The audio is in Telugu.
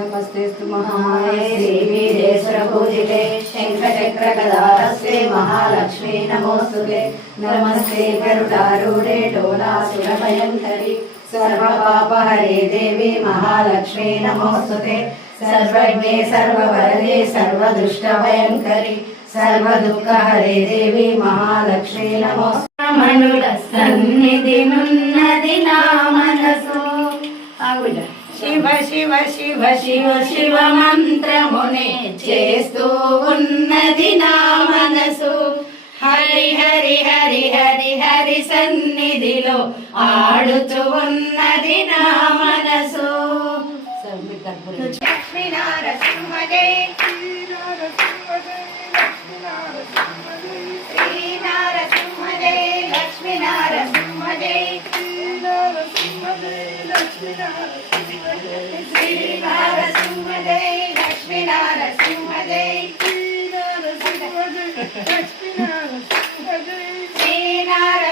नमस्तेस्तु महामाये श्रीवीरेश्वरपूजिते शङ्खचक्रगदाहस्ते महालक्ष्मी नमोस्तुते। नमस्ते गरुडारूढे डोलासुरभयङ्करि सर्वपापहरे देवी महालक्ष्मी नमोस्तुते। सर्वज्ञे सर्ववरदे सर्वदुष्टभयङ्करि सर्वदुःखहरे देवी महालक्ष्मी नमोस्तुते। मनुड सन्निधिनुन्नदि ना मनसु शिव शिव शिव शिव शिव मंत्रमुने చేస్తూ ఉన్నది నా మనసు హరి హరి హరి హరి హరి సన్నిధిలో ఆడుతూ ఉన్నది నా మనసు లక్ష్మీ నరసింహ జై శ్రీ నరసింహ జై లక్ష్మీ నరసింహ జై లక్ష్మీ श्री नरसिंह जय लक्ष्मी नरसिंह जय श्री नरसिंह जय लक्ष्मी नरसिंह जय श्री नर